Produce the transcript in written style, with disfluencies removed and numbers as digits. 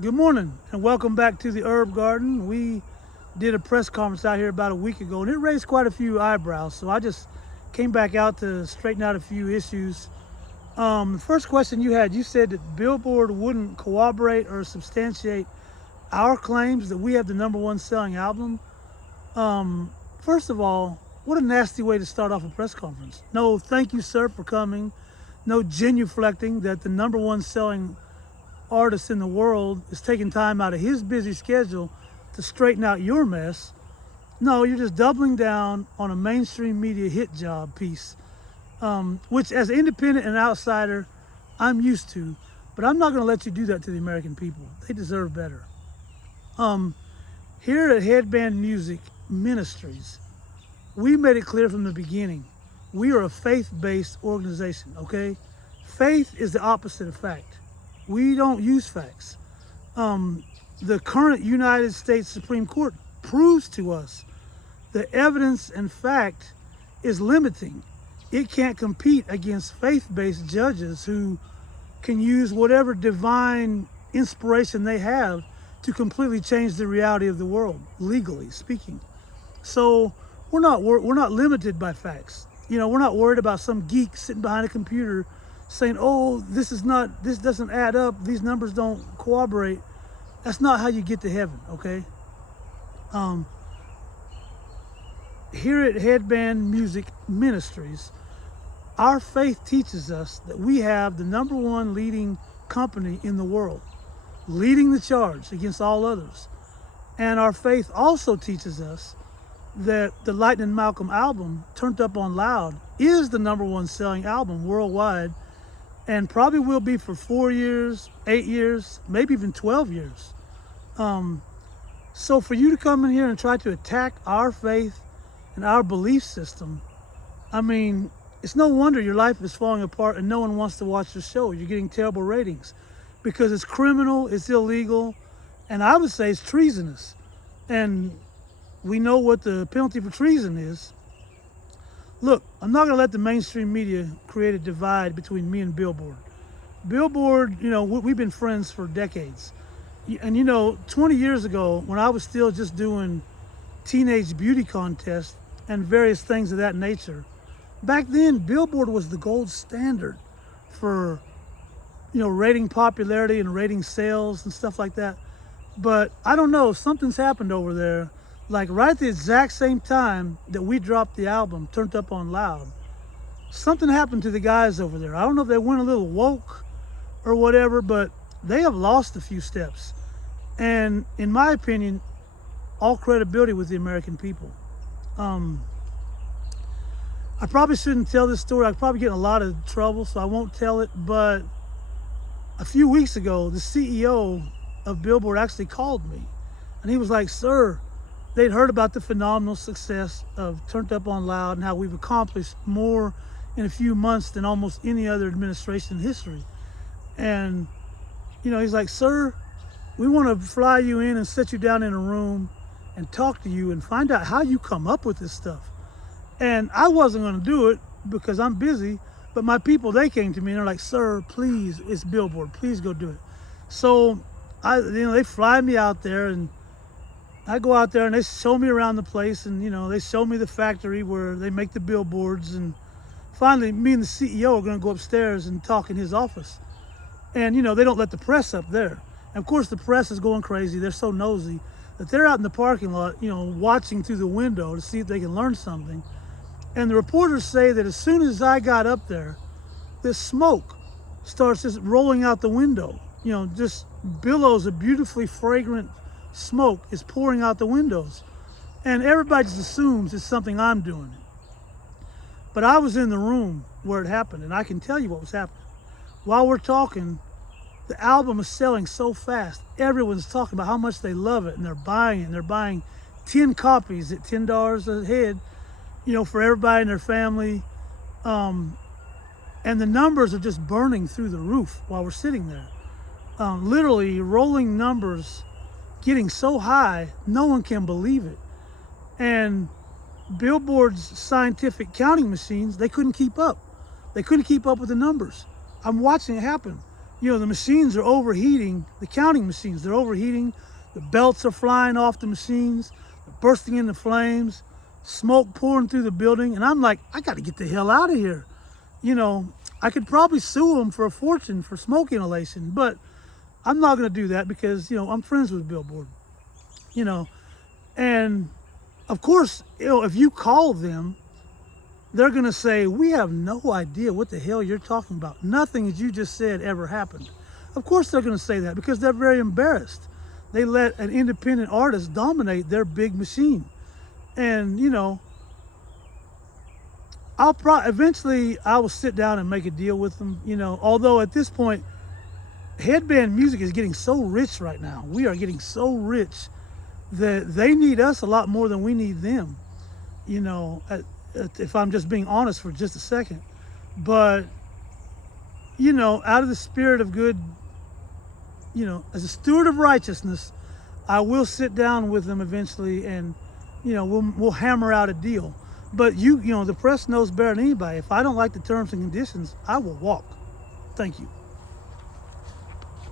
Good morning and welcome back to the Herb Garden. We did a press conference out here about a week ago and it raised quite a few eyebrows. So I just came back out to straighten out a few issues. The first question you had, you said that Billboard wouldn't corroborate or substantiate our claims that we have the #1 selling album. First of all, what a nasty way to start off a press conference. No, thank you, sir, for coming. No genuflecting that the #1 selling artist in the world is taking time out of his busy schedule to straighten out your mess. No, you're just doubling down on a mainstream media hit job piece, which as an independent and outsider, I'm used to, but I'm not going to let you do that to the American people. They deserve better. Here at Headband Music Ministries, we made it clear from the beginning, we are a faith-based organization, okay? Faith is the opposite of fact. We don't use facts. The current United States Supreme Court proves to us that evidence and fact is limiting. It can't compete against faith-based judges who can use whatever divine inspiration they have to completely change the reality of the world, legally speaking. So we're not limited by facts. You know, we're not worried about some geek sitting behind a computer saying, oh, this doesn't add up, these numbers don't corroborate. That's not how you get to heaven, okay? Here at Headband Music Ministries, our faith teaches us that we have the #1 leading company in the world, leading the charge against all others. And our faith also teaches us that the LIGHTNIN MALCOLM album, Turned Up on Loud, is the #1 selling album worldwide, and probably will be for 4 years, 8 years, maybe even 12 years. So for you to come in here and try to attack our faith and our belief system, I mean, it's no wonder your life is falling apart and no one wants to watch the show. You're getting terrible ratings because it's criminal, it's illegal, and I would say it's treasonous. And we know what the penalty for treason is. Look, I'm not going to let the mainstream media create a divide between me and Billboard. Billboard, you know, we've been friends for decades. And you know, 20 years ago, when I was still just doing teenage beauty contests and various things of that nature, back then, Billboard was the gold standard for, you know, rating popularity and rating sales and stuff like that. But I don't know, something's happened over there. Like right at the exact same time that we dropped the album, Turned Up on Loud, something happened to the guys over there. I don't know if they went a little woke or whatever, but they have lost a few steps. And in my opinion, all credibility with the American people. I probably shouldn't tell this story. I'd probably get in a lot of trouble, so I won't tell it. But a few weeks ago, the CEO of Billboard actually called me. And he was like, sir, they'd heard about the phenomenal success of Turned Up on Loud and how we've accomplished more in a few months than almost any other administration in history. And, you know, he's like, sir, we want to fly you in and sit you down in a room and talk to you and find out how you come up with this stuff. And I wasn't going to do it because I'm busy, but my people, they came to me and they're like, sir, please, it's Billboard, please go do it. So they fly me out there, and I go out there and they show me around the place, and you know, they show me the factory where they make the billboards, and finally me and the CEO are going to go upstairs and talk in his office. And you know, they don't let the press up there. And of course the press is going crazy. They're so nosy that they're out in the parking lot, you know, watching through the window to see if they can learn something. And the reporters say that as soon as I got up there, this smoke starts just rolling out the window. You know, just billows of beautifully fragrant smoke is pouring out the windows. And everybody just assumes it's something I'm doing. But I was in the room where it happened, and I can tell you what was happening. While we're talking, the album is selling so fast. Everyone's talking about how much they love it, and they're buying it. And they're buying 10 copies at $10 a head, you know, for everybody in their family. And the numbers are just burning through the roof while we're sitting there. Literally rolling numbers getting so high, no one can believe it. And Billboard's scientific counting machines, they couldn't keep up. They couldn't keep up with the numbers. I'm watching it happen. you know, the machines are overheating, the counting machines, they're overheating, the belts are flying off the machines, they're bursting into flames, smoke pouring through the building, and I'm like, I gotta get the hell out of here. You know, I could probably sue them for a fortune for smoke inhalation, but I'm not gonna do that because, you know, I'm friends with Billboard, you know, and of course, you know, if you call them, they're gonna say, we have no idea what the hell you're talking about. Nothing that you just said ever happened. Of course they're gonna say that because they're very embarrassed. They let an independent artist dominate their big machine. And, you know, eventually I will sit down and make a deal with them, you know, although at this point, headband music is getting so rich right now. We are getting so rich that they need us a lot more than we need them, you know, if I'm just being honest for just a second. But, you know, out of the spirit of good, you know, as a steward of righteousness, I will sit down with them eventually and, you know, we'll hammer out a deal. But you know, the press knows better than anybody. If I don't like the terms and conditions, I will walk. Thank you.